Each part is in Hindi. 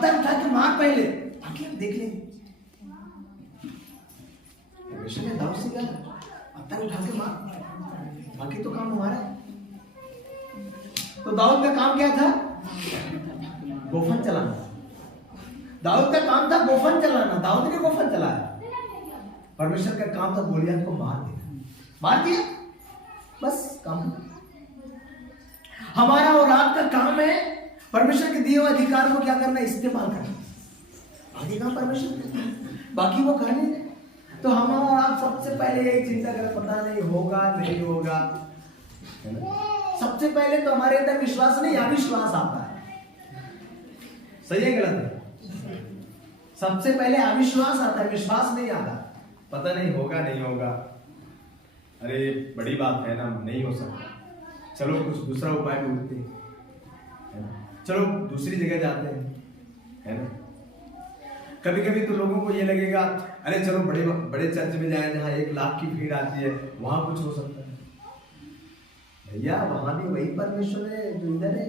पत्थर उठा के मार पहले, बाकी हम देख लेंगे। परमेश्वर ने दाऊद से कहा पत्थर उठा के मार, बाकी तो काम हमारा है। तो दाऊद का काम क्या था? गोफन चलाना। दाऊद का काम था गोफन चलाना, दाऊद ने गोफन चलाया। परमेश्वर का काम था गोलियत को मार देना, मार दिया, बस काम। हमारा और आपका काम है परमेश्वर के दिए हुए अधिकार को क्या करना, इस्तेमाल करना। बाकी काम परमेश्वर करता, बाकी वो करने दे। तो हम और आप सबसे पहले यही चिंता करें, पता नहीं होगा नहीं होगा, है ना? सबसे पहले तो हमारे अंदर विश्वास नहीं, अविश्वास आता है। सही है गलत है? सबसे पहले अविश्वास आता है, विश्वास नहीं आता। पता नहीं होगा नहीं होगा, अरे बड़ी बात है ना, नहीं हो सकता, चलो कुछ दूसरा उपाय ढूंढते हैं, चलो दूसरी जगह जाते हैं, है ना? कभी कभी तो लोगों को ये लगेगा अरे चलो बड़े बड़े चर्च में जाए जहाँ 1 लाख की भीड़ आती है, वहां कुछ हो सकता है। भैया वहां भी वही परमेश्वर है जो इधर है।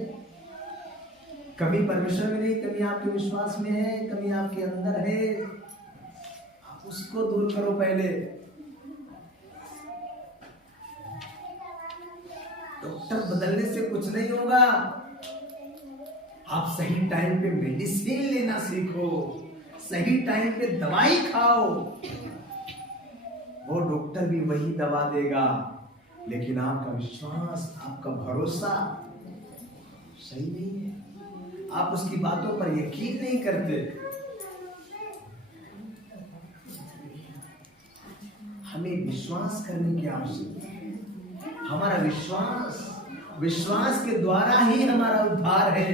कमी परमेश्वर में नहीं, कमी आपके विश्वास में है, कमी आपके अंदर है। आप उसको दूर करो पहले। डॉक्टर बदलने से कुछ नहीं होगा। आप सही टाइम पे मेडिसिन लेना सीखो, सही टाइम पे दवाई खाओ। वो डॉक्टर भी वही दवा देगा, लेकिन आपका विश्वास, आपका भरोसा सही नहीं है, आप उसकी बातों पर यकीन नहीं करते। हमें विश्वास करने की आवश्यकता है। हमारा विश्वास के द्वारा ही हमारा उद्धार है,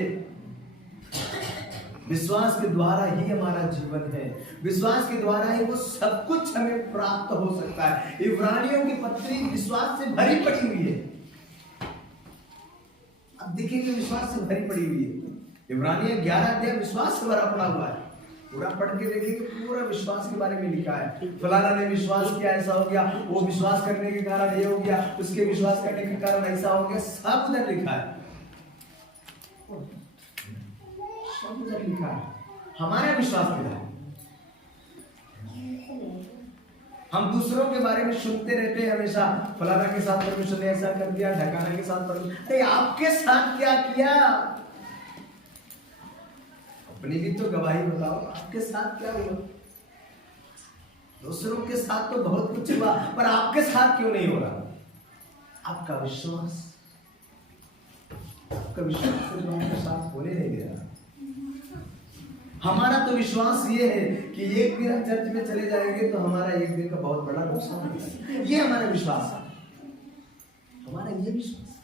विश्वास के द्वारा ही हमारा जीवन है, विश्वास के द्वारा ही वो सब कुछ हमें प्राप्त हो सकता है। इब्रानियों की पत्री विश्वास से भरी पड़ी हुई है। अब देखेंगे विश्वास से भरी पड़ी हुई है। इब्रानियों 11 अध्याय विश्वास से भरा पड़ा हुआ है। पूरा पढ़ के देखेंगे, पूरा विश्वास के बारे में लिखा है। फलाना ने विश्वास किया, ऐसा हो गया, वो विश्वास करने के कारण ये हो गया, उसके विश्वास करने के कारण ऐसा हो गया, सब उधर लिखा है, सब उधर लिखा है। हमारा विश्वास क्या है? हम दूसरों के बारे में सुनते रहते हैं हमेशा, फलाना के साथ परमेश्वर ने ऐसा कर दिया, ढकाना के साथ परमेश्वर, अरे आपके साथ क्या किया? अपनी भी तो गवाही बताओ, आपके साथ क्या हुआ? दूसरों के साथ तो बहुत कुछ हुआ, पर आपके साथ क्यों नहीं हो रहा? आपका विश्वास आपके साथ होने नहीं दे रहा। हमारा तो विश्वास ये है कि एक दिन हम चर्च में चले जाएंगे तो हमारा एक दिन का बहुत बड़ा नुकसान होगा। ये हमारा विश्वास है, हमारा ये विश्वास।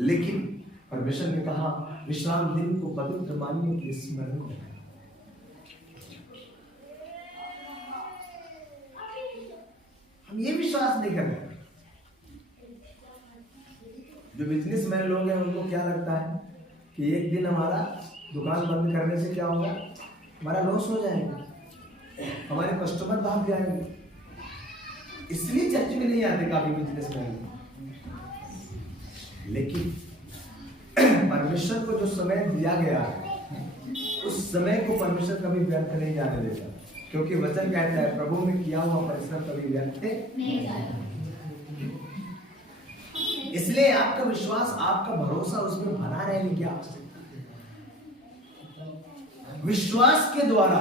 लेकिन परमेश्वर ने कहा विश्राम दिन को पवित्र मानने के स्मरण को। हम ये विश्वास नहीं करते। जो बिजनेसमैन लोग हैं उनको क्या लगता है कि एक दिन हमारा दुकान बंद करने से क्या होगा, हमारा लॉस हो जाएगा, हमारे कस्टमर भाग जाएंगे, इसलिए चर्च में नहीं आते काफी बिजनेसमैन। लेकिन परमेश्वर को जो समय दिया गया है, उस समय को परमेश्वर कभी व्यर्थ नहीं जाने देता, क्योंकि वचन कहता है प्रभु में किया हुआ परिश्रम कभी व्यर्थ नहीं जाएगा। इसलिए आपका विश्वास, आपका भरोसा उसमें बना रहने की आवश्यकता है। विश्वास के द्वारा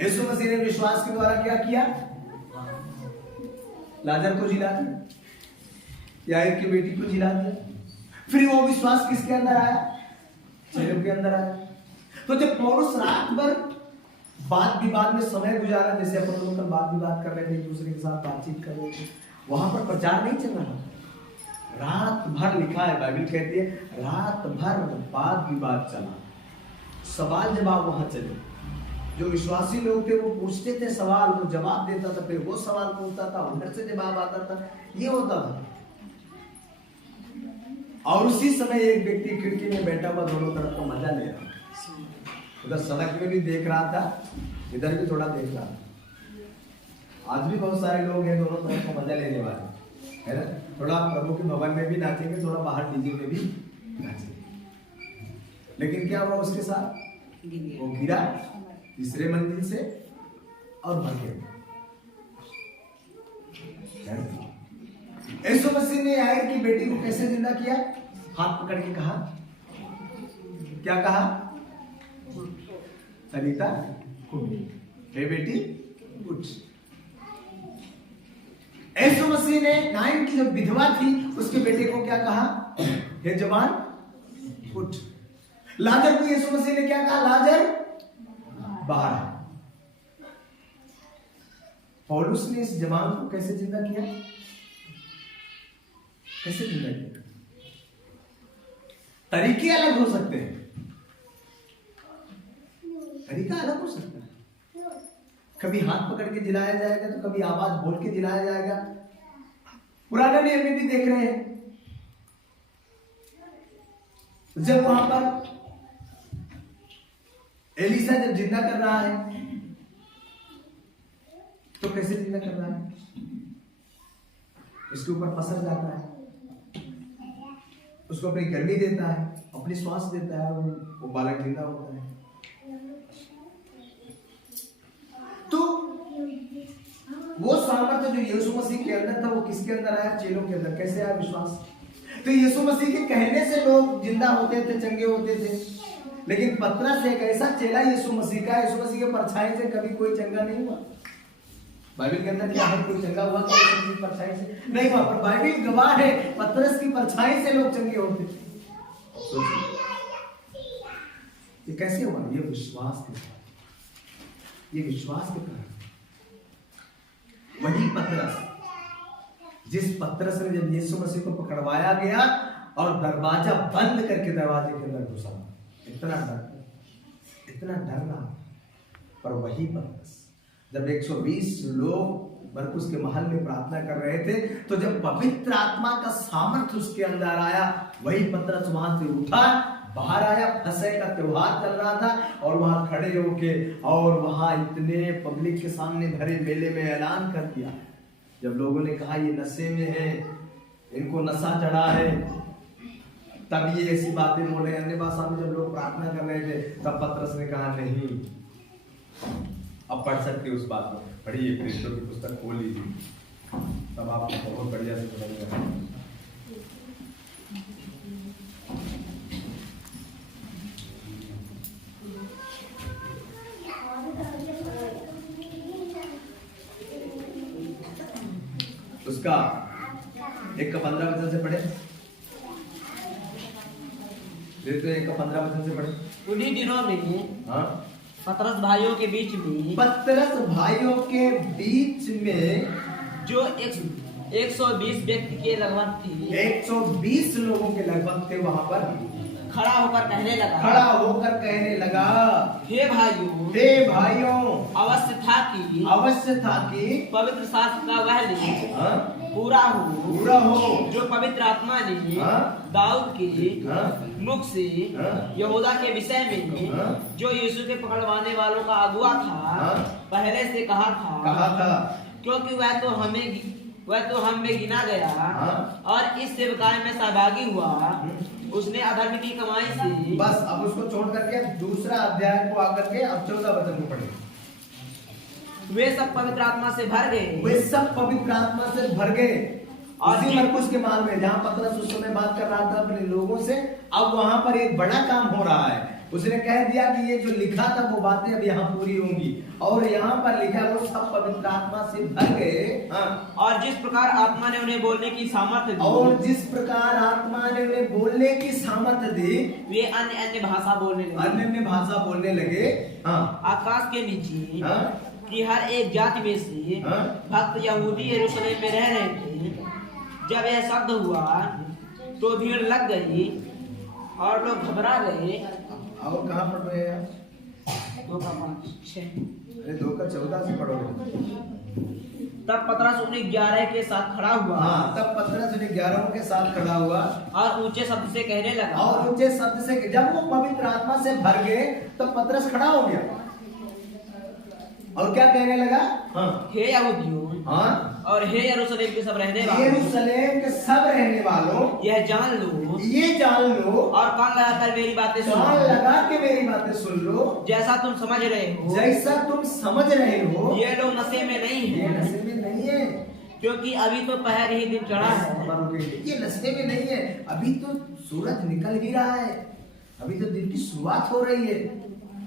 यीशु मसीह ने विश्वास के द्वारा क्या किया? लाजर को जिला दिया, याईर की बेटी को जिला दिया। फिर वो विश्वास किसके अंदर आया? चेलों के अंदर आया। तो जब पौलुस रात भर बात विवाद में समय गुजारा, जैसे अपन लोग कल बात विवाद कर रहे थे, एक दूसरे के साथ बातचीत कर रहे थे, वहां पर प्रचार नहीं चल रहा, रात भर लिखा है, बाइबल कहती है रात भर बात विवाद चला, सवाल जवाब वहां चले। जो विश्वासी लोग थे वो पूछते थे सवाल, वो जवाब देता था, फिर वो सवाल पूछता था, उधर से जवाब आता था, ये होता था। और उसी समय एक व्यक्ति खिड़की में बैठा हुआ दोनों तरफ का मजा ले रहा, उधर सड़क में भी देख रहा था, इधर भी थोड़ा देख रहा था। आज भी बहुत सारे लोग हैं दोनों तरफ का मजा लेने वाले, है ना? थोड़ा प्रभु के भवन में भी नाचेंगे, थोड़ा बाहर डीजे में भी नाचेंगे। लेकिन क्या हुआ उसके साथ? वो गिरा तीसरे मंजिल से और मर गया। यीशु मसीह ने याईर की बेटी को कैसे जिंदा किया? हाथ पकड़ के कहा, क्या कहा? तलीता कुमी, हे बेटी उठ। यीशु मसीह ने नाइन की जो विधवा थी उसके बेटे को क्या कहा? हे जवान उठ। लाजर को यीशु मसीह ने क्या कहा? लाजर बाहर आ। पौलुस ने इस जवान को कैसे जिंदा किया? कैसे जिंदा किया? तरीके अलग हो सकते हैं, तरीका अलग हो सकता है। कभी हाथ पकड़ के जिलाया जाएगा तो कभी आवाज बोल के जिलाया जाएगा। पुराने नियम में भी देख रहे हैं, जब वहां पर एलिसा जब जिंदा कर रहा है तो कैसे जिंदा कर रहा है? इसके ऊपर पसर जाता है, उसको अपनी गर्मी देता है, अपनी श्वास देता है, वो बालक जिंदा होता है। तो वो सामर्थ्य जो यीशु मसीह के अंदर था वो किसके अंदर आया? चेलों के अंदर। कैसे आया? विश्वास। तो यीशु मसीह के कहने से लोग जिंदा होते थे, चंगे होते थे। लेकिन पतरस एक ऐसा चेला यीशु मसीह का, यीशु मसीह के परछाई से कभी कोई चंगा नहीं हुआ। बाइबल के अंदर क्या है? कोई चंगा हुआ क्या यीशु मसीह की परछाई से? नहीं हुआ। पर बाइबल गवाह है, पतरस की परछाई से लोग चंगे होते थे। ये कैसे हुआ? ये विश्वास के कारण, ये विश्वास के कारण। वही पतरस, जिस पतरस ने जब यीशु मसीह को पकड़वाया गया और दरवाजा बंद करके दरवाजे के अंदर घुसा, इतना डर रहा, पर वही पतरस जब 120 लोग मरकुस के महल में प्रार्थना कर रहे थे, तो जब पवित्र आत्मा का सामर्थ्य उसके अंदर आया, वही पतरस वहां से उठा, बाहर आया। फसह का त्योहार चल रहा था और वहां खड़े होके और वहां इतने पब्लिक के सामने भरे मेले में ऐलान कर दिया। जब लोगों ने कहा ये नशे में है, इनको नशा चढ़ा है, तब ये ऐसी बातें बोल रहे। अन्य भाषा में जब लोग प्रार्थना कर रहे थे, तब पतरस ने कहा नहीं, अब पढ़ सकते उस बात को, पढ़िए, प्रेरितों की पुस्तक खोल लीजिए, तब आपको बहुत बढ़िया से समझ में। उसका 1 का 15 वचन से पढ़े, तो 1 का 15 वचन से पढ़े। उन्हीं दिनों में हाँ, पतरस भाइयों के बीच में जो 120 व्यक्ति के लगभग थी, 120 लोगों के लगभग थे, वहां पर खड़ा होकर कहने लगा, हे भाइयों, अवश्य था कि पवित्र शास्त्र का वह लेख पूरा हो जो पवित्र आत्मा ने दाऊद के मुख से यहूदा के विषय में, जो यीशु के पकड़वाने वालों का अगुआ था, पहले से कहा था, क्योंकि वह तो हम में गिना गया और इस सेवकाई में सहभागी हुआ। उसने अधर्म की कमाई से। बस अब उसको छोड़ करके दूसरा अध्याय को आकर के अब 14 वचन को पढ़े। वे सब पवित्र आत्मा से भर गए और मरकुस के महल में, जहाँ पतरस उस समय बात कर रहा था अपने लोगों से, अब वहां पर एक बड़ा काम हो रहा है। उसने कह दिया कि ये जो लिखा था वो बातें अब यहाँ पूरी होंगी, और यहाँ पर लिखा वो सब पवित्र आत्मा से भर गए। और जिस प्रकार आत्मा ने उन्हें बोलने की सामर्थ्य दी, वे अन्य भाषा बोलने लगे। आकाश के नीचे कि हर एक जाति में से भक्त यहूदी यरूशलेम में रह रहे थे। जब यह शब्द हुआ तो भीड़ लग गई और लोग घबरा गए। और कहाँ पढ़ रहे हैं? 2 का 5-6। अरे 2 का 14 से पढ़ोगे। तब पतरस उन्हें 11 के साथ खड़ा हुआ। तब पतरस उन्हें 11 के साथ खड़ा हुआ और ऊंचे शब्द से कहने लगा। और ऊंचे शब्द से, जब वो पवित्र आत्मा से भर गए तब पतरस खड़ा हो गया और क्या कहने लगा? हे यहूदियों और हे यरूशलेम के सब रहने वालों, यरूशलेम के सब रहने वालों, यह जान लो, ये जान लो और कान लगाकर मेरी बातें सुन कान लो, लगा के मेरी बातें सुन लो, जैसा तुम समझ रहे हो, जैसा तुम समझ रहे हो, ये लोग नशे में नहीं ये है, नशे में नहीं है, क्योंकि अभी तो पहर ही दिन चढ़ा है। ये नशे में नहीं है, अभी तो सूरज निकल ही रहा है, अभी तो दिन की शुरुआत हो रही है,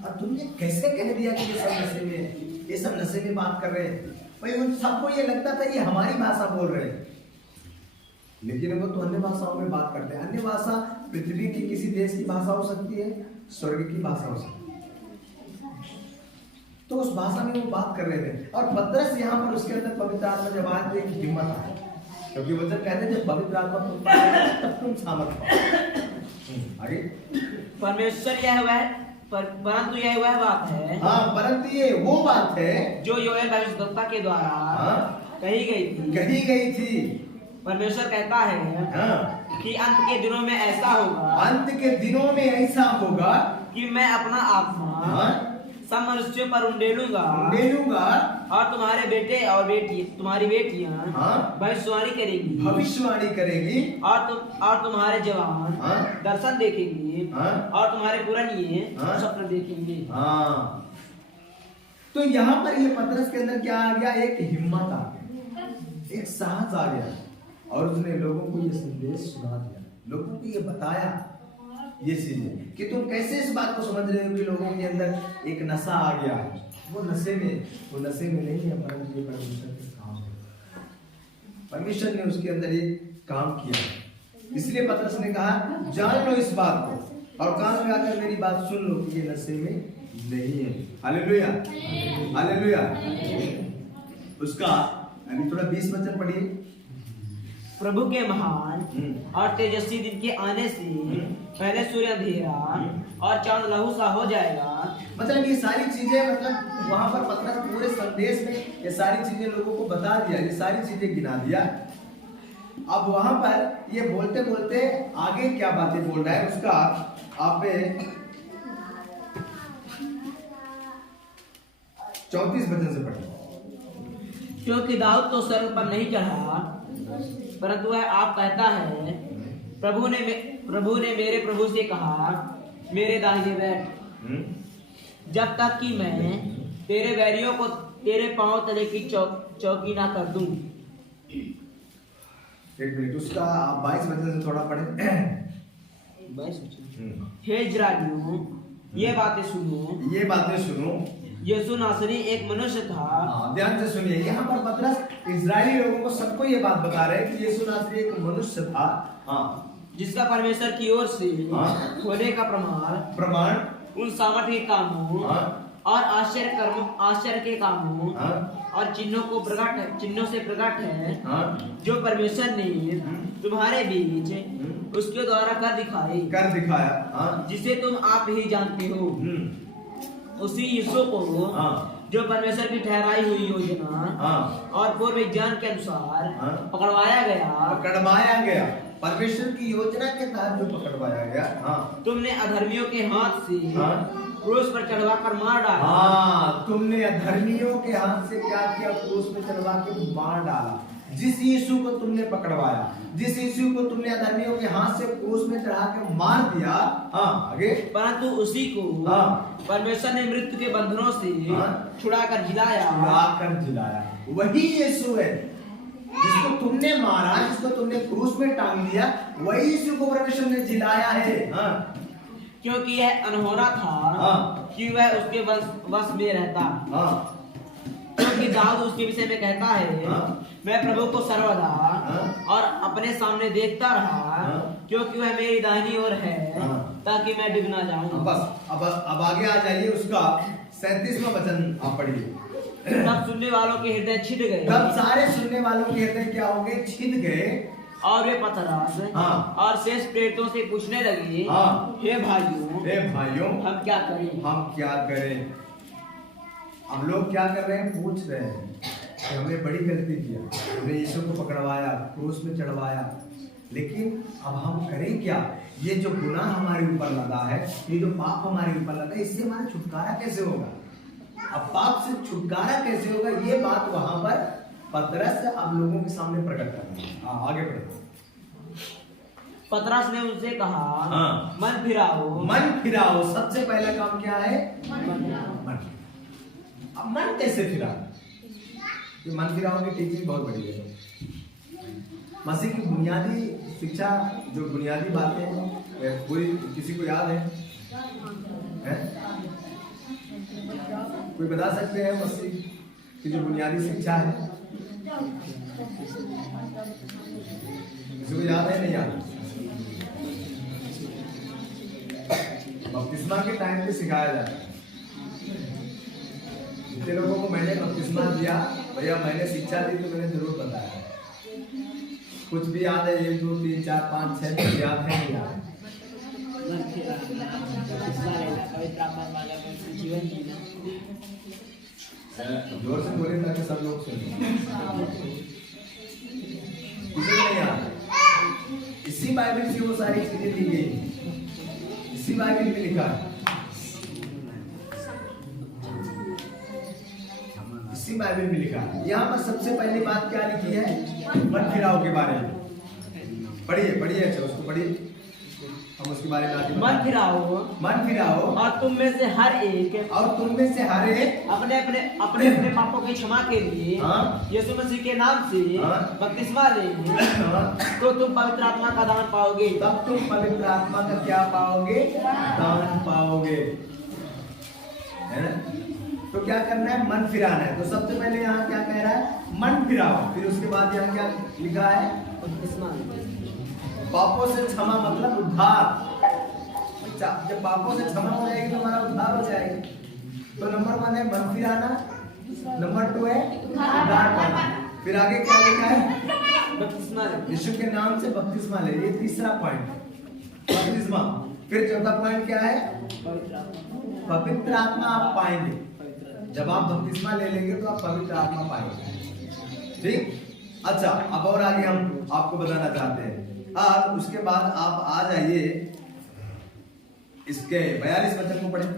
और तुमने कैसे कह दिया कि ये सब नशे में है? ये सब नशे में बात कर रहे हैं। भाई उन सबको ये लगता था ये हमारी भाषा बोल रहे हैं, लेकिन वो तो अन्य भाषाओं में बात करते हैं। अन्य भाषा पृथ्वी की किसी देश की भाषा हो सकती है, स्वर्ग की भाषा हो सकती है, तो उस भाषा में वो बात कर रहे थे। और पतरस यहाँ पर उसके अंदर पवित्र आत्मा जब आए तो एक हिम्मत आए, क्योंकि वो जब कहते जब पवित्र आत्मा तुम पर आए, तब तुम सामर्थ पाओ। आगे परमेश्वर यह वह परंतु यह वह बात है, हाँ, परंतु ये वो बात है जो योएल भविष्यद्वक्ता के द्वारा कही गई थी। परमेश्वर कहता है कि अंत के दिनों में ऐसा होगा, अंत के दिनों में ऐसा होगा कि मैं अपना आत्मा सब मनुष्यों पर उंडेलूंगा, और तुम्हारे बेटे और तुम्हारी बेटियां भविष्यवाणी करेगी, और तुम्हारे जवान दर्शन देखेंगे, और तुम्हारे पुरानिये स्वप्न देखेंगे। तो यहाँ पर ये पतरस के अंदर क्या आ गया? एक हिम्मत आ गया, एक साहस आ गया, और उसने लोगों को ये संदेश सुना दिया, लोगों को ये बताया ये चीजें कि तुम कैसे इस बात को समझ रहे हो कि लोगों के अंदर एक नशा आ गया है। वो नशे में नहीं है, परंतु ये परमेश्वर के काम है, परमेश्वर ने उसके अंदर ये काम किया। इसलिए पतरस ने कहा जान लो इस बात को, और कान लगाकर मेरी बात सुन लो कि ये नशे में नहीं है। Hallelujah, hallelujah. उसका अभी थोड़ा 20 वचन पढ़िए। प्रभु के महान और तेजस्वी दिन के आने से पहले सूर्य अंधेरा और चांद लहू सा हो जाएगा। मतलब ये सारी चीजें, मतलब वहां पर पतरस पूरे संदेश में ये सारी चीजें लोगों को बता दिया, ये सारी चीजें गिना दिया। अब वहां पर ये बोलते बोलते आगे क्या बातें बोल रहा है उसका आप 34 वचन से पढ़िए। क्योंकि दाऊद तो स्वर्ग पर नहीं चढ़ा, परंतु वह आप कहता है, प्रभु ने मेरे प्रभु से कहा मेरे दाहिने बैठ, जब तक कि मैं तेरे बैरियों को तेरे पांव तले की चौकी ना कर दूं। एक मिनट, उसका 22 वचन से थोड़ा पढ़े। 22 वचन। हे इस्राएलियों, ये बातें सुनो, यीशु नासरी एक मनुष्य था। ध्यान से सुनिए, यहाँ पर पतरस इजरायली लोगों को सबको ये बात बता रहे हैं कि यीशु नासरी एक मनुष्य था, जिसका परमेश्वर की ओर से होने का प्रमाण उन सामर्थ्य के कामों और आश्चर्य के कामों और चिन्हों से प्रकट है, जो परमेश्वर ने तुम्हारे बीच उसके द्वारा कर दिखाया, जिसे तुम आप ही जानते हो। उसी यीशु को जो परमेश्वर की ठहराई हुई योजना और पूर्व विज्ञान के अनुसार पकड़वाया गया, परमेश्वर की योजना के तहत जो पकड़वाया गया, तुमने अधर्मियों के हाथ से क्रूस पर चढ़वा कर मार डाला। तुमने अधर्मियों के हाथ से क्या किया? क्रूस पर चढ़वा के मार डाला। जिस यीशु को तुमने पकड़वाया, जिस यीशु को तुमने अधर्मियों के हाथ से क्रूस में चढ़ा के मार दिया, आगे, परंतु उसी को परमेश्वर ने मृत्यु के बंधनों से छुड़ाकर जिलाया। वही यीशु है जिसको तुमने मारा, जिसको तुमने क्रूस में टांग दिया, वही यीशु को परमेश्वर ने जिलाया है। क्योंकि यह अनहोना था कि वह उसके वश में रहता। क्योंकि दाऊद उसके विषय में कहता है, मैं प्रभु को सर्वदा और अपने सामने देखता रहा, क्योंकि वह मेरी दाहिनी ओर है, ताकि मैं डूब ना जाऊं। बस अब आगे आ जाइए, उसका 37वां वचन आप पढ़िए। तब सुनने वालों के हृदय छिद गए, तब सारे सुनने वालों के हृदय क्या हो गए? छिद गए, और वे पतरस और शेष प्रेरितों से पूछने लगे, हे भाइयों, हम क्या करें? हम लोग क्या कर रहे हैं? पूछ रहे हैं कि हमने बड़ी गलती किया, हमने यीशु को पकड़वाया, क्रूस में चढ़वाया, लेकिन अब हम करें क्या? ये जो गुनाह हमारे ऊपर लगा है, ये जो पाप हमारे ऊपर लगा है, इससे हमारा छुटकारा कैसे होगा? अब पाप से छुटकारा कैसे होगा? ये बात वहां पर पतरस अब लोगों के सामने प्रकट करना है। आगे बढ़ो। पतरस ने उनसे कहा, हाँ। मन फिराओ। मन फिराओ, सबसे पहला काम क्या है? मन। अब मन कैसे फिरा? ये मन फिराओ की टीचिंग बहुत बड़ी है। मसीह की बुनियादी शिक्षा, जो बुनियादी बातें हैं, कोई किसी को याद है? कोई बता सकते हैं मसीह की जो बुनियादी शिक्षा है? किसी को याद है? नहीं याद? बपतिस्मा के टाइम पे सिखाया जाता है। जितने लोगों को मैंने बपतिस्मा दिया, भैया मैंने शिक्षा दी, तो मैंने जरूर बताया। कुछ भी याद है? 1 2 3 4 5 6 याद है? नहीं याद? जोर से बोले ताकि सब लोग सुने। किसी को नहीं याद? इसी बाइबल से वो सारी चीजें दी गई, इसी बाइबल में लिखा है, इसी बाइबल में लिखा है। यहाँ पर सबसे पहली बात क्या लिखी है? मन फिराओ के बारे में। पढ़िए पढ़िए, अच्छा उसको पढ़िए, हम उसके बारे में आगे। मन फिराओ, मन फिराओ, और तुम में से हर एक, और तुम में से हर एक अपने अपने अपने अपने पापों की क्षमा के लिए हाँ। यीशु मसीह के नाम से हाँ। बपतिस्मा लेंगे, तो तुम पवित्र आत्मा का दान पाओगे। तब तुम पवित्र आत्मा का क्या पाओगे? दान पाओगे, है ना? तो क्या करना है? मन फिराना है। तो सबसे पहले यहाँ क्या कह रहा है? मन फिराओ। फिर उसके बाद यहाँ क्या लिखा है? पापों से क्षमा, मतलब उद्धार। जब पापों से क्षमा हो जाएगी तो हमारा उद्धार हो जाएगी। तो नंबर 1 है मन फिराना, नंबर 2 है उद्धार पाना। फिर आगे क्या लिखा है? बपतिस्मा, यीशु के नाम से बपतिस्मा ले। ये तीसरा पॉइंट, बपतिस्मा। फिर चौथा पॉइंट क्या है? पवित्र आत्मा आप पाएंगे। जब आप बपतिस्मा ले लेंगे तो आप पवित्र आत्मा पाएंगे। ठीक? अच्छा, अब और आगे हम आपको बताना चाहते हैं। अब उसके बाद आप आ जाइए इसके 42 वचन को पढ़ें।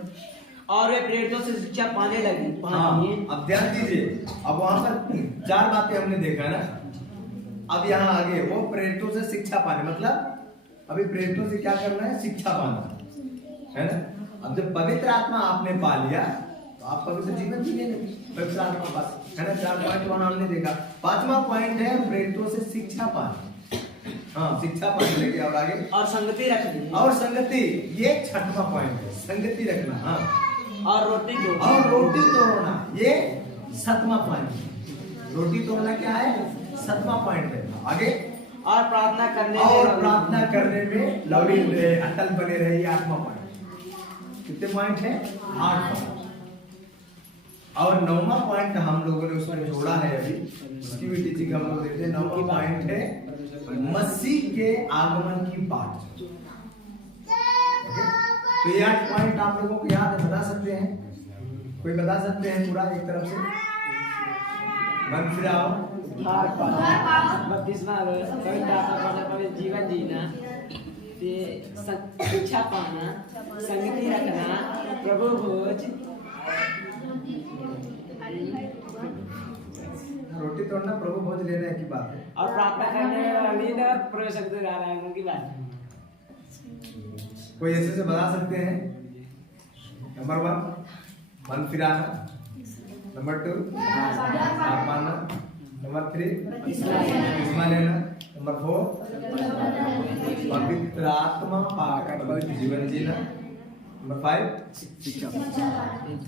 और वे प्रेरितों से शिक्षा पाने लगी। हाँ, अब ध्यान दीजिए। अब वहां पर 4 बातें हमने देखा ना। अब यहाँ आगे वो प्रेरितों से शिक्षा पाने, मतलब अभी प्रेरितों से क्या करना है? शिक्षा पाना, है ना? अब जब पवित्र आत्मा आपने पा लिया तो आप पवित्र जीवन जीने लगे, पवित्र आत्मा पास, है ना? 4 पॉइंट वहां हमने देखा। 5वां पॉइंट है प्रेरितों से शिक्षा पाना। हाँ, शिक्षा पाने लगे। और आगे? और संगति रखनी। और संगति, ये 6वां पॉइंट है, संगति रखना। हाँ, और रोटी तोड़ना, ये 7वां पॉइंट है। रोटी तोड़ना क्या है? 7वां पॉइंट है। आगे? और प्रार्थना करने में लवीन रहे, अटल बने रहे, ये 8वां पॉइंट। कितने पॉइंट है? 8 पॉइंट। और 9वां पॉइंट हम लोगों ने उसमें जोड़ा है, अभी उसकी भी टीचिंग हम लोग देखते हैं। 9वां पॉइंट है मसीह के आगमन की बात। तो ये 8 पॉइंट आप लोगों को याद है? बता सकते हैं? कोई बता सकते हैं पूरा एक तरफ से? मन फिराओ, बपतिस्मा, पवित्र आत्मा पाना, पवित्र जीवन जीना, शिक्षा पाना, संगति रखना, प्रभु भोज, रोटी तोड़ना, प्रभु भोज लेने की बात है। और प्रार्थना करने वाली प्रवेश की बात है। कोई ऐसे से बता सकते हैं? नंबर 1 मन फिराना, नंबर 2 पाना, नंबर 3 बपतिस्मा लेना, नंबर 4 पवित्र आत्मा पाकर पवित्र जीवन जीना, नंबर 5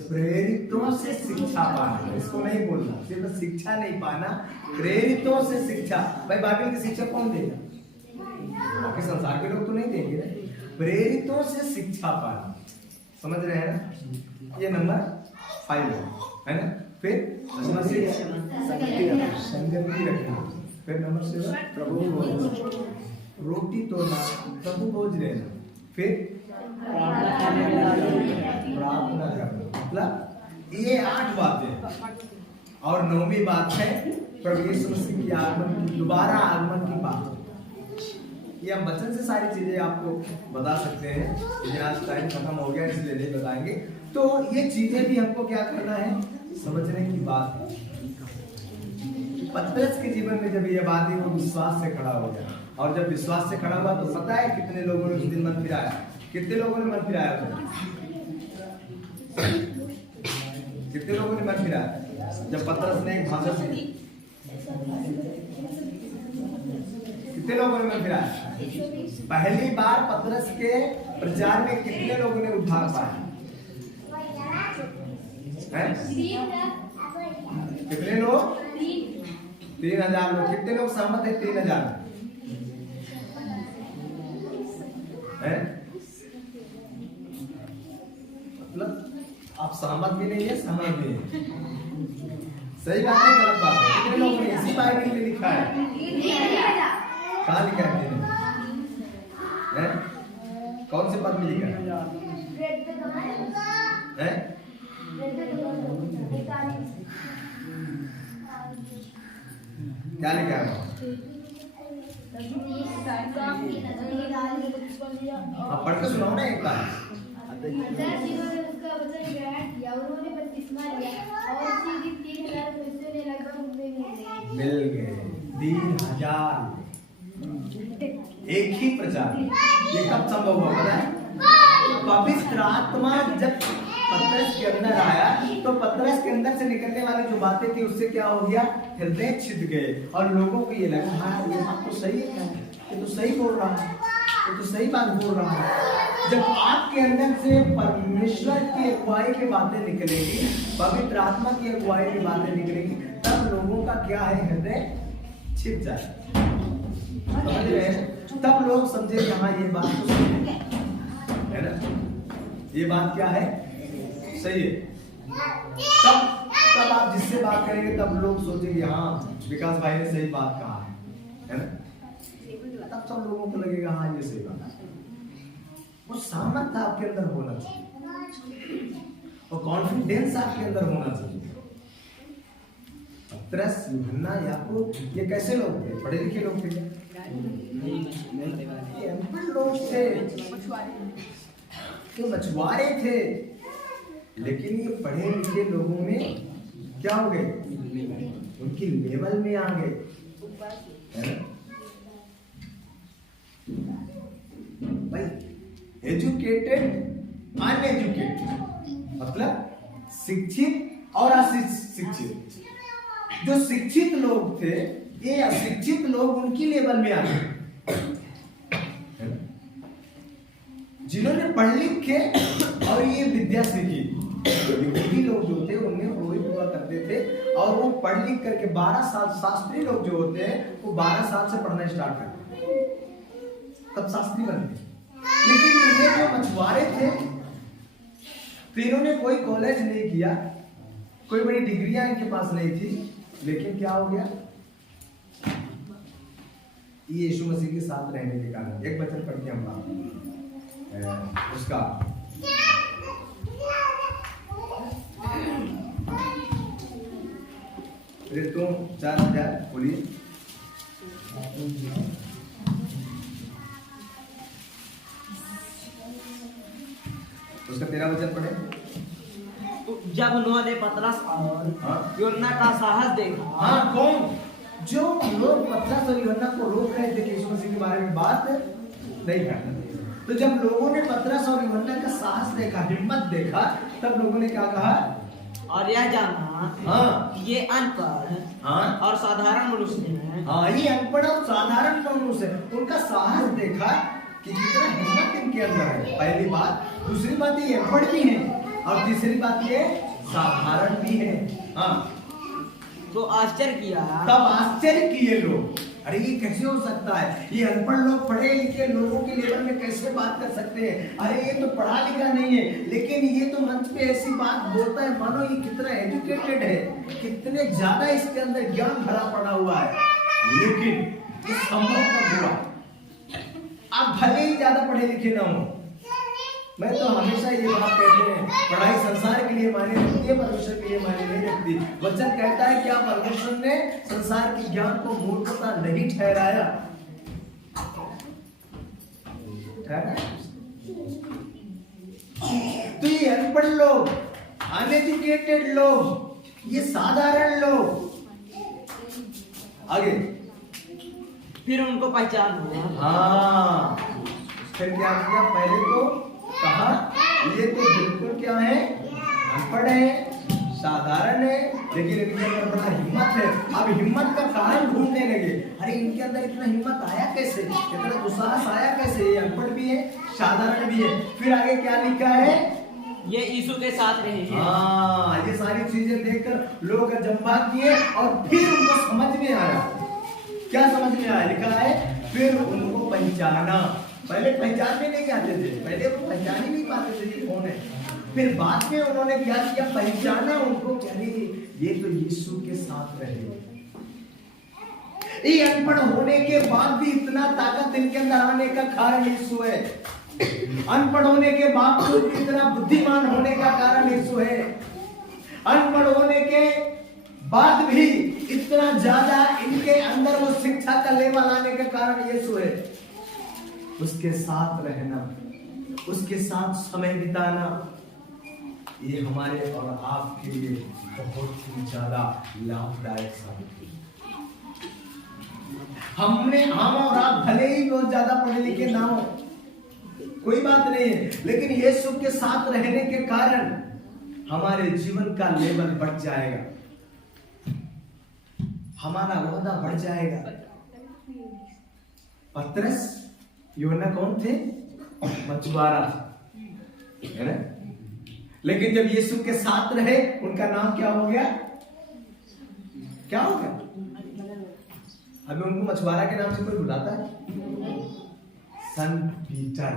प्रेरितों से शिक्षा पाना। इसको नहीं बोलना, सिर्फ शिक्षा नहीं पाना, प्रेरितों से शिक्षा। भाई बाइबल की शिक्षा कौन देगा? बाकी संसार के लोग तो नहीं देंगे ना। प्रेरितों से शिक्षा पाना, समझ रहे हैं ना? ये नंबर 5 है ना? फिर नंबर 6 संगति रखना, फिर नंबर 7 प्रभु भोज, रोटी तोड़ना, प्रभु भोज लेना, फिर प्रार्थना करना। मतलब ये 8 बातें। और 9वीं बात है प्रभु यीशु मसीह की आगमन की, दोबारा आगमन की बात। ये हम वचन से सारी चीजें आपको बता सकते हैं, लेकिन आज टाइम खत्म हो गया इसलिए नहीं बताएंगे। तो ये चीजें भी हमको क्या करना है? समझने की बात है। पतरस के जीवन में जब ये बात हुई वो विश्वास से खड़ा हो गया, और जब विश्वास से खड़ा हुआ तो पता है कितने लोगों ने उस दिन मन फिराया, कितने लोगों ने मन फिराया था? कितने लोगों ने मन फिराया जब पतरस ने एक भाषा सुनी? कितने लोगों ने मन फिराया? पहली बार पतरस के प्रचार में कितने लोगों ने उद्धार पाया? कितने लोग? 3000 लोग। कितने लोग सहमत है 3000 है? मतलब आप सहमत भी नहीं है, सहमत भी है। सही बात है, गलत बात है? कितने लोगों ने? इसी बाइबल में लिखा है। कहाँ लिखा है? कौन से पद में लिखा है? क्या लिखा है? आप पढ़ के सुनाओ ना एक बार। उसका वचन ग्रहण किया, उन्होंने बपतिस्मा लिया और उसी दिन 3000 मनुष्यों ने लगभग मिल गए। 3000 एक ही प्रचार। ये कब संभव हुआ पता है? पवित्र आत्मा जब पतरस के अंदर आया तो पतरस के अंदर से निकलने वाली जो बातें थी उससे क्या हो गया? हृदय छिद गए, और लोगों को ये लगा हाँ ये बात तो सही है, ये तो सही बोल रहा है, ये तो सही बात बोल रहा है। जब आपके अंदर से परमेश्वर की अगुवाई की बातें निकलेगी, पवित्र आत्मा की अगुवाई की बातें निकलेगी, तब लोगों का क्या है? हृदय छिप जाए। समझ रहे हैं? तब लोग समझे हाँ ये बात तो सही है ना, ये बात क्या है? सही है। तब आप जिससे बात करेंगे तब लोग सोचेंगे हाँ विकास भाई ने सही बात कहा है ना? तब सब लोगों को लगेगा हाँ ये सही बात है। वो सामर्थ्य आपके अंदर होना चाहिए और कॉन्फिडेंस आपके अंदर होना चाहिए। पतरस, यूहन्ना, याकूब ये कैसे लोग थे? पढ़े लिखे लोग थे, ये अनपढ़ लोग थे, ये मछुआरे थे, लेकिन ये पढ़े लिखे लोगों में क्या हो गए? उनकी लेवल में आ गए, है ना भाई? एजुकेटेड, अनएजुकेटेड मतलब शिक्षित और अशिक्षित। जो शिक्षित लोग थे ये अशिक्षित लोग उनकी लेवल में आ गए। जिन्होंने पढ़ लिख के और ये विद्या सीखी, यहूदी लोग जो थे उनमें पुरोहित हुआ करते थे, और वो पढ़ लिख करके 12 साल, शास्त्री लोग जो होते हैं वो 12 साल से पढ़ना स्टार्ट करते हैं, तब शास्त्री बनते। लेकिन ये जो मछुआरे थे तो इन्होंने कोई कॉलेज नहीं किया, कोई बड़ी डिग्रियां इनके पास नहीं थी, लेकिन क्या हो गया? ये यीशु मसीह के साथ रहने के कारण। एक वचन पढ़ के हम बात उसका तुम 4 अध्याय बोलिए। उसका 13 वचन पढ़े। जब उन्होंने पतरस और यूहन्ना का साहस देखा। हाँ, कौन? जो लोग पतरस और यूहन्ना को रोक रहे थे कि यीशु मसीह के बारे में बात नहीं करना, तो जब लोगों ने पतरस और यूहन्ना का साहस देखा, हिम्मत देखा, तब लोगों ने क्या कहा? और यह जाना ये अनपढ़ और साधारण मनुष्य हैं। हाँ, ये अनपढ़ और साधारण मनुष्य है। उनका साहस देखा कि कितना हिम्मत इनके अंदर है, पहली बात। दूसरी बात ये अनपढ़ भी है, और तीसरी बात ये साधारण भी है। हाँ, तो आश्चर्य किया। तब आश्चर्य किए लोग, अरे ये कैसे हो सकता है? ये अनपढ़ लोग पढ़े लिखे लोगों के लेवल में कैसे बात कर सकते हैं? अरे ये तो पढ़ा लिखा नहीं है, लेकिन ये तो मंच पे ऐसी बात बोलता है मानो ये कितना एजुकेटेड है, कितने ज्यादा इसके अंदर ज्ञान भरा पड़ा हुआ है। लेकिन ये संभव कब हुआ? आप भले ही ज्यादा पढ़े लिखे ना हो, मैं तो हमेशा ये बात कहते हैं, पढ़ाई संसार के लिए मायने रखती है, परमेश्वर के लिए मायने नहीं रखती। वचन कहता है क्या परमेश्वर ने संसार के ज्ञान को मूर्खता नहीं ठहराया? तो ये अनपढ़ लोग, अनएजुकेटेड लोग, ये साधारण लोग आगे फिर उनको पहचान हुआ। हाँ, फिर क्या किया? पहले तो कहा ये तो बिल्कुल क्या है, अनपढ़ है, साधारण है, लेकिन इनके अंदर बड़ा हिम्मत है। अब हिम्मत का कारण ढूंढने लगे, अरे इनके अंदर इतना हिम्मत आया कैसे, इतना दुस्साहस आया कैसे, ये अनपढ़ भी है, साधारण भी है। फिर आगे क्या लिखा है? ये यीशु के साथ रहे हैं। हाँ, ये सारी चीजें देखकर लोग जंबा किए और फिर उनको समझ में आया। क्या समझ में आया? लिखा है फिर उनको पहचाना। पहले पहचानने नहीं आते थे, पहले वो पहचान ही नहीं पाते थे कि कौन है। फिर बाद में उन्होंने क्या किया? पहचाना उनको, क्या ये तो यीशु के साथ रहे। ये अनपढ़ होने के बाद भी इतना ताकत इनके अंदर आने का कारण यीशु है। अनपढ़ होने के बावजूद इतना बुद्धिमान होने का कारण यीशु है। अनपढ़ होने के बाद भी इतना ज्यादा इनके अंदर वो शिक्षा का लेवल आने का कारण यीशु है। उसके साथ रहना, उसके साथ समय बिताना, ये हमारे और आपके लिए बहुत ही ज्यादा लाभदायक साबित हुआ। हम और आप भले ही बहुत ज्यादा पढ़े लिखे ना हो, कोई बात नहीं है, लेकिन यीशु के साथ रहने के कारण हमारे जीवन का लेवल बढ़ जाएगा, हमारा वादा बढ़ जाएगा। पतरस यूहन्ना कौन थे? मछुआरा, है ना? लेकिन जब यीशु के साथ रहे, उनका नाम क्या हो गया? क्या हो गया? अभी उनको मछुआरा के नाम से कोई बुलाता है? संत पीटर,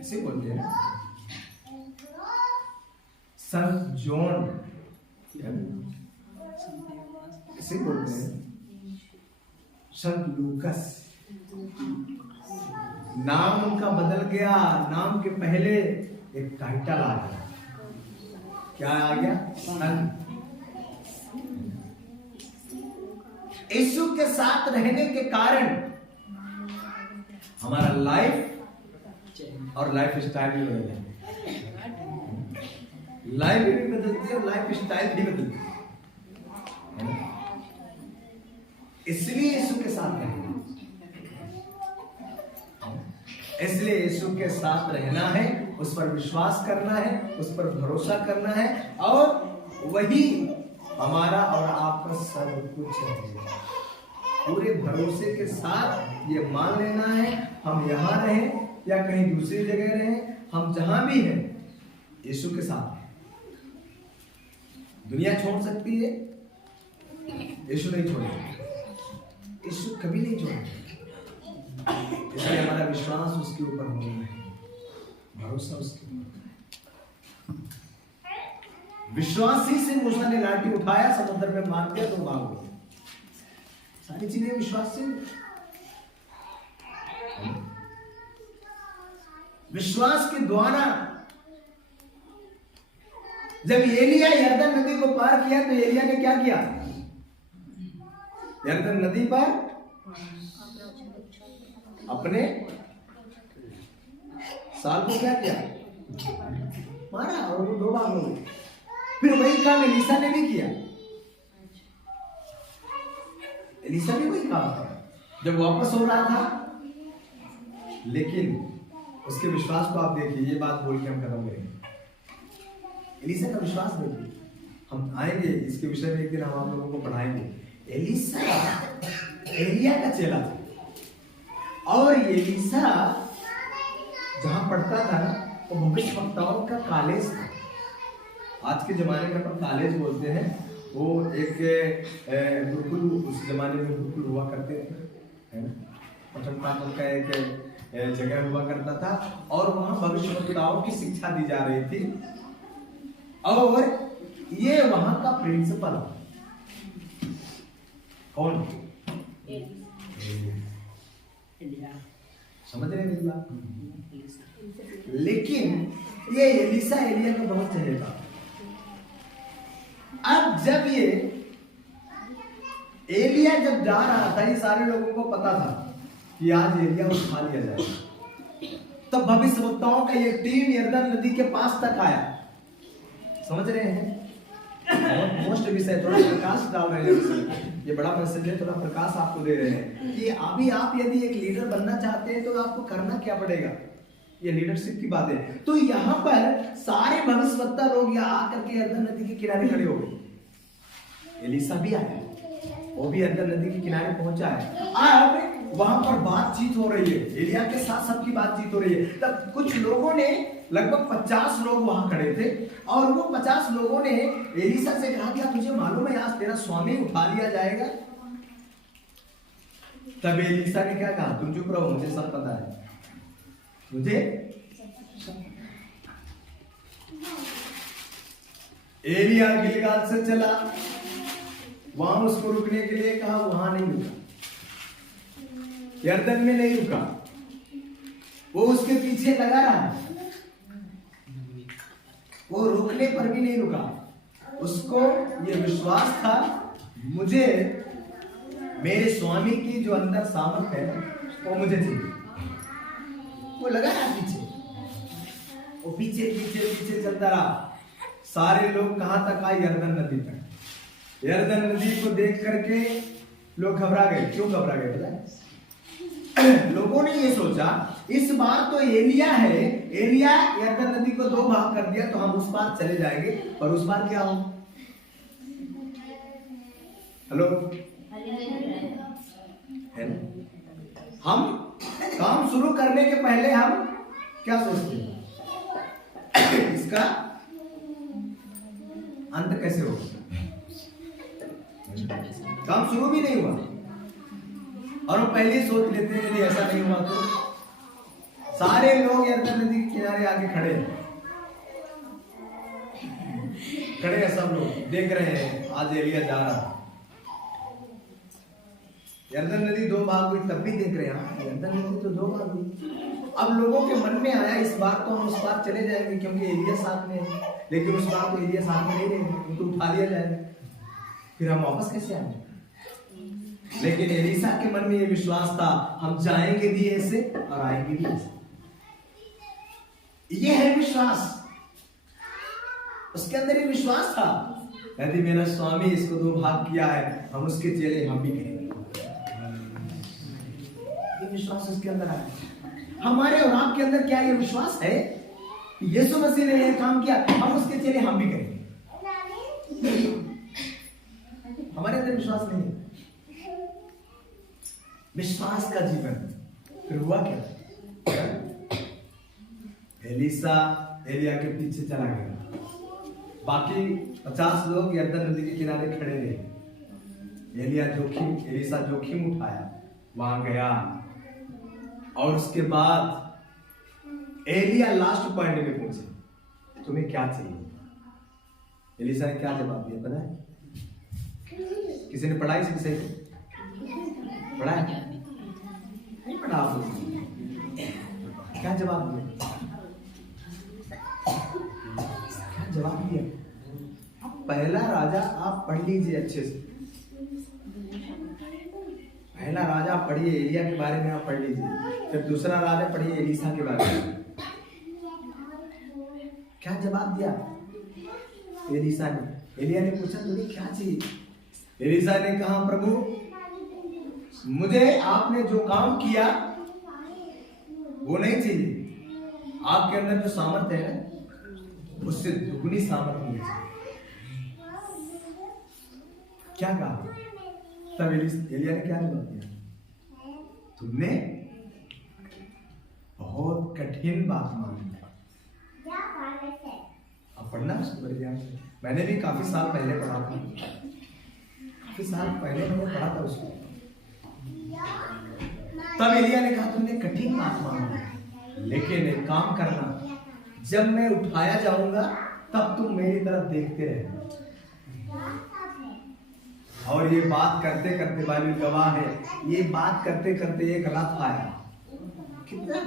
ऐसे बोलते हैं। संत जॉन, ऐसे बोलते हैं। संत लूकस, नाम उनका बदल गया। नाम के पहले एक टाइटल आ गया। क्या आ गया? संत। यीशु के साथ रहने के कारण हमारा लाइफ और लाइफ स्टाइल भी बदल जाती है। लाइफ भी बदलती है और लाइफ स्टाइल भी बदलती है। इसलिए यीशु के साथ रहना, इसलिए यीशु के साथ रहना है, उस पर विश्वास करना है, उस पर भरोसा करना है, और वही हमारा और आपका सब कुछ है। पूरे भरोसे के साथ ये मान लेना है, हम यहाँ रहें या कहीं दूसरी जगह रहें, हम जहां भी हैं यीशु के साथ हैं। दुनिया छोड़ सकती है, यीशु नहीं छोड़ेगा, यीशु कभी नहीं छोड़ेगा। इसलिए हमारा विश्वास उसके ऊपर होना है, भरोसा उसके ऊपर। विश्वास ही से मूसा ने लाठी उठाया, समुद्र में मार दिया, तो भाग गए। सारी चीजें विश्वास से। विश्वास के द्वारा जब एलिया यरदन नदी को पार किया, तो एलिया ने क्या किया? यरदन नदी पर अपने साल को क्या किया? मारा, और वो 2 भाग हो गए। फिर वही काम एलीसा ने भी किया। एलीसा भी वही काम था जब वापस हो रहा था, लेकिन उसके विश्वास को आप देखिए। ये बात बोल के हम खत्म करेंगे। एलीसा का विश्वास देखिए, हम आएंगे इसके विषय में, एक दिन हम आप लोगों को पढ़ाएंगे। एलीसा एलिया का चेला था, और एलीसा जहां पढ़ता था ना, वो भविष्यवक्ताओं का कॉलेज था। आज के जमाने में अपन कॉलेज बोलते हैं, वो एक गुरुकुल उस जमाने में गुरुकुल हुआ करते थे, है ना? पठन पाठन का एक जगह हुआ करता था, और वहां भविष्यवक्ताओं की शिक्षा दी जा रही थी, और ये वहां का प्रिंसिपल कौन? समझ रहे मेरी बात? लेकिन ये एलीसा एलिया का बहुत चहेता। अब जब ये एलिया जब जा रहा था, ये सारे लोगों को पता था कि आज एलिया को उठा लिया जाएगा, तब भविष्यवक्ताओं का ये टीम यरदन नदी के पास तक आया। समझ रहे हैं? बहुत मोस्ट विषय, थोड़ा प्रकाश डाल रहे हैं इसमें। ये बड़ा मैसेज है, थोड़ा प्रकाश आपको दे रहे हैं कि अभी आप यदि एक लीडर बनना चाहते हैं तो आपको करना क्या पड़ेगा। ये लीडरशिप की बात है। तो यहाँ पर सारे भविष्यवक्ता लोग यहाँ आकर के यरदन नदी के किनारे खड़े हो गए। एलीशा भी आया, वो भी यरदन नदी के किनारे पहुंचा है। अब वहां पर बातचीत हो रही है, एलिया के साथ सबकी बातचीत हो रही है। तब कुछ लोगों ने, लगभग 50 लोग वहां खड़े थे, और वो 50 लोगों ने एलीशा से कहा क्या तुझे मालूम है आज तेरा स्वामी उठा लिया जाएगा। तब एलीशा ने क्या कहा, तुम चुप रहो, मुझे सब पता है, मुझे एलिया गिलगाल से चला, वहां उसको रुकने के लिए कहा, वहां नहीं रुका, यरदन में नहीं रुका, वो उसके पीछे लगा रहा, वो रुकने पर भी नहीं रुका। उसको ये विश्वास था मुझे मेरे स्वामी की जो अंदर सामर्थ है वो मुझे चाहिए। वो लगा रहा पीछे, वो पीछे पीछे पीछे चलता रहा। सारे लोग कहां तक आए, यरदन नदी तक। यरदन नदी को देख करके लोग घबरा गए। क्यों घबरा गए पता है? लोगों ने ये सोचा इस बार तो एलिया है, एलिया यरदन नदी को 2 भाग कर दिया तो हम उस पार चले जाएंगे, और उस पार क्या हो। हेलो है ना? हम काम शुरू करने के पहले हम क्या सोचते हैं, इसका अंत कैसे होगा। काम शुरू भी नहीं हुआ और हम पहले ही सोच लेते हैं यदि ऐसा नहीं हुआ तो। सारे लोग यरदन नदी के किनारे आके खड़े हैं, सब लोग देख रहे हैं आज एलिया जा रहा है। यरदन नदी 2 भाग हुई, तब भी देख रहे हैं यरदन नदी तो 2 भाग हुई। अब लोगों के मन में आया इस बार तो हम उस पार चले जाएंगे क्योंकि एलिया साथ में है, लेकिन उस बार तो एलिया साथ में नहीं रहेंगे, उनको उठा लिया जाएगा, फिर हम वापस कैसे आएंगे। लेकिन एलीशा के मन में ये विश्वास था हम जाएंगे भी ऐसे और आएंगे भी ऐसे। ये है विश्वास, उसके अंदर ये विश्वास था यदि मेरा स्वामी इसको 2 भाग किया है हम उसके चेले हम भी करेंगे। ये विश्वास उसके अंदर आया। हमारे और आपके अंदर क्या ये विश्वास है यीशु मसीह ने ये काम किया हम उसके चेले हम भी करेंगे। हमारे अंदर विश्वास नहीं है, विश्वास का जीवन। फिर हुआ क्या, एलीशा एलिया के पीछे चला गया, बाकी 50 लोग यरदन नदी के किनारे खड़े रहे। एलीशा जोखिम उठाया, वहां गया, और उसके बाद एलिया लास्ट पॉइंट में पूछे तुम्हें क्या चाहिए। एलीशा ने क्या जवाब दिया पता है? किसी ने पढ़ा इस विषय को? पढ़ा है? नहीं पढ़ा आपने? क्या जवाब दिया? क्या जवाब दिया? पहला राजा आप पढ़ लीजिए अच्छे से, पहला राजा पढ़िए, एलिया के बारे में आप पढ़ लीजिए, फिर दूसरा राजा पढ़िए एलीशा के बारे में। क्या जवाब दिया एलीशा ने? एलिया ने पूछा तुम्हें क्या चाहिए? एलीशा ने कहा प्रभु मुझे आपने जो काम किया वो नहीं चाहिए, आपके अंदर जो सामर्थ्य है उससे दुगनी सामर्थ्य मुझे चाहिए। क्या कहा? तब एलिया ने क्या जवाब दिया? तुमने बहुत कठिन बात मांगी। अब पढ़ना उसको बड़े ध्यान से, मैंने भी काफी साल पहले पढ़ा था, काफी साल पहले मैंने पढ़ा था उसको। तब एलिया ने कहा तुमने कठिन बात मांगी, लेकिन एक काम करना, जब मैं उठाया जाऊंगा तब तुम मेरी तरफ देखते रहना। और ये बात करते करते बाइबल गवाह है, ये बात करते करते एक रथ आया। कितना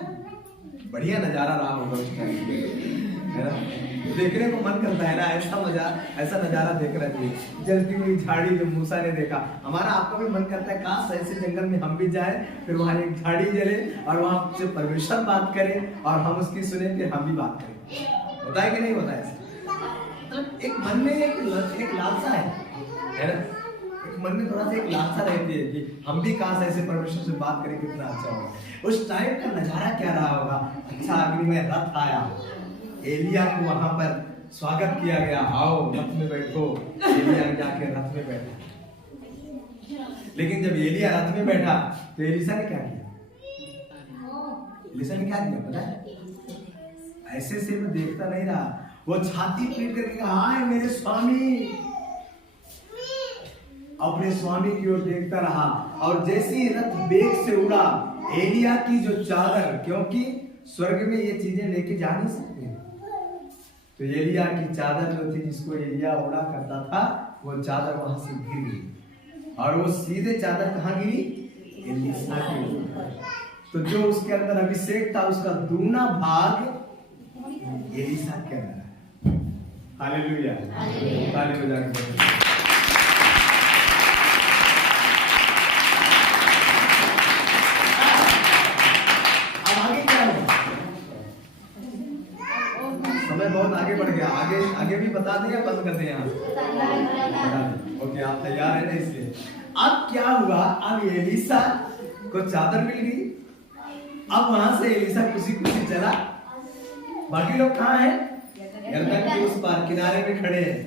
बढ़िया नजारा रहा होगा उस टाइम, है ना? देखने को मन करता है ना, ऐसा नजारा देख रहे थे, जलती हुई झाड़ी जो मूसा ने देखा, हमारा आपका भी मन करता है काश ऐसे जंगल में हम भी जाए, फिर वहां एक झाड़ी जले और वहां से परमेश्वर बात करे और हम उसकी सुने, फिर हम भी बात करें। होता है कि नहीं होता है? मतलब एक मन में एक लालसा है ना, एक मन में थोड़ा सा एक लालसा रहती है कि हम भी काश ऐसे परमेश्वर से बात करें, कितना अच्छा होगा। उस टाइम का नजारा क्या रहा होगा। अच्छा, अग्नि में रथ आया, एलिया को वहां पर स्वागत किया गया, आओ रथ में बैठो। एलिया जाके रथ में बैठा, लेकिन जब एलिया रथ में बैठा तो एलिसा ने क्या किया? एलिसा ने क्या किया पता है? ऐसे से वो देखता नहीं रहा, वो छाती पीट करके कहा, हाय मेरे स्वामी। अपने स्वामी की ओर देखता रहा, और जैसे ही रथ बेग से उड़ा, एलिया की जो चादर, क्योंकि स्वर्ग में ये चीजें लेके जा नहीं सकते, तो एलिया की चादर जो थी, जिसको एलिया उड़ा करता था, वो चादर वहां से गिर गई, और वो सीधे चादर कहाँ गिरी? एलिसा के ऊपर। तो जो उसके अंदर अभिषेक था, उसका दूना भाग एलिसा के अंदर है। Hallelujah, hallelujah. अब आगे क्या हुआ? समय बहुत आगे बढ़ गया, आगे भी बता दें या बंद कर दें यहाँ? ओके, आप तैयार है ना? इसलिए अब क्या हुआ? अब एलिसा को चादर मिल गई। अब वहां से एलिसा खुशी खुशी चला। बाकी लोग कहाँ हैं? यरदन के उस पार किनारे में खड़े हैं।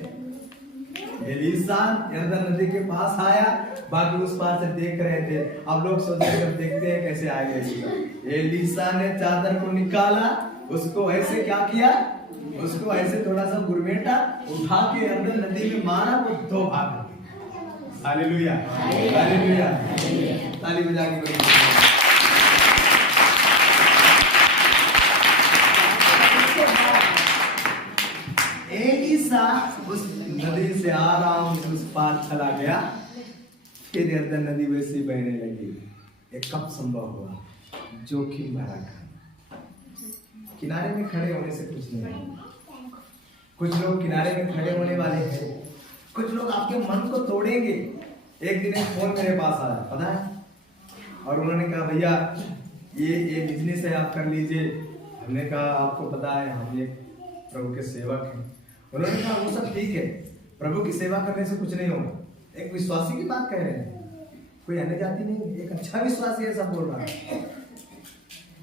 एलिसा यरदन नदी के पास आया, बाकी उस पार से देख रहे थे। अब लोग सोच रहे थे, देखते हैं कैसे आएगा एलिसा। एलिसा ने चादर को निकाला, उसको ऐसे क्या किया? उसको ऐसे थोड़ा सा गुरमेटा, उठा के यरदन नदी में मारा, वो दो भाग हो गए। Hallelujah, hallelujah. ताली बजा के एलिसा उस नदी से आराम से उस पार चला गया। फिर यरदन नदी वैसे बहने लगी। एक कब संभव हुआ? जोखिम भरा काम। किनारे में खड़े होने से कुछ नहीं। कुछ लोग किनारे में खड़े होने वाले हैं, कुछ लोग आपके मन को तोड़ेंगे। एक दिन एक फोन मेरे पास आया, पता है, और उन्होंने कहा, भैया ये बिजनेस है, आप कर लीजिए। हमने कहा, आपको पता है हम एक प्रभु के सेवक हैं। उन्होंने कहा, वो सब ठीक है, प्रभु की सेवा करने से कुछ नहीं होगा। एक विश्वासी की बात कह रहे हैं, कोई अन्य जाति नहीं, एक अच्छा विश्वासी है, सब बोल रहा है।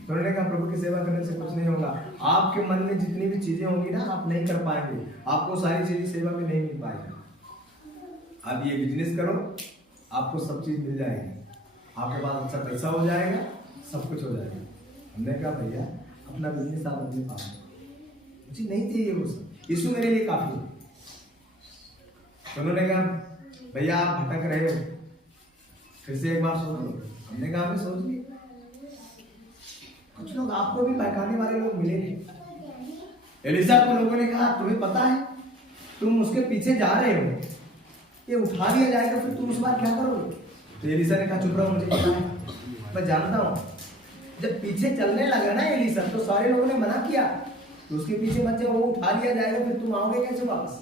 उन्होंने कहा, प्रभु की सेवा करने से कुछ नहीं होगा। आपके मन में जितनी भी चीजें होंगी ना, आप नहीं कर पाएंगे, आपको सारी चीजें सेवा में नहीं मिल पाएगी। आप ये बिजनेस करो, आपको सब चीज मिल जाएगी, आपके पास अच्छा पैसा हो जाएगा, सब कुछ हो जाएगा। हमने कहा, भैया अपना बिजनेस आप अपने पास, मुझे नहीं चाहिए वो सब, यीशु मेरे लिए काफी है। उन्होंने कहा, भैया आप भटक रहे हो, फिर से एक बार सोच लो। हमने कहा, हमें सोच लिया। कुछ लोग आपको भी बहकाने वाले लोग मिलेंगे। एलिसा को लोगों ने कहा, तुम्हें पता है तुम उसके पीछे जा रहे हो, ये उठा लिया जाएगा, फिर तुम उस बार क्या करोगे? तो एलिसा ने कहा, चुप रहो, मुझे पता है, मैं जानता हूँ। जब पीछे चलने लगा ना एलिसा, तो सारे लोगों ने मना किया, तो उसके पीछे मत जाओ, वो उठा लिया जाएगा, फिर तुम आओगे कैसे वापस?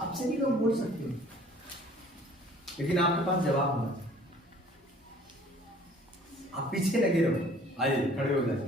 आपसे भी लोग बोल सकते हो, लेकिन आपके पास जवाब होना चाहिए। आप पीछे लगे रहो, आइए खड़े हो जाए।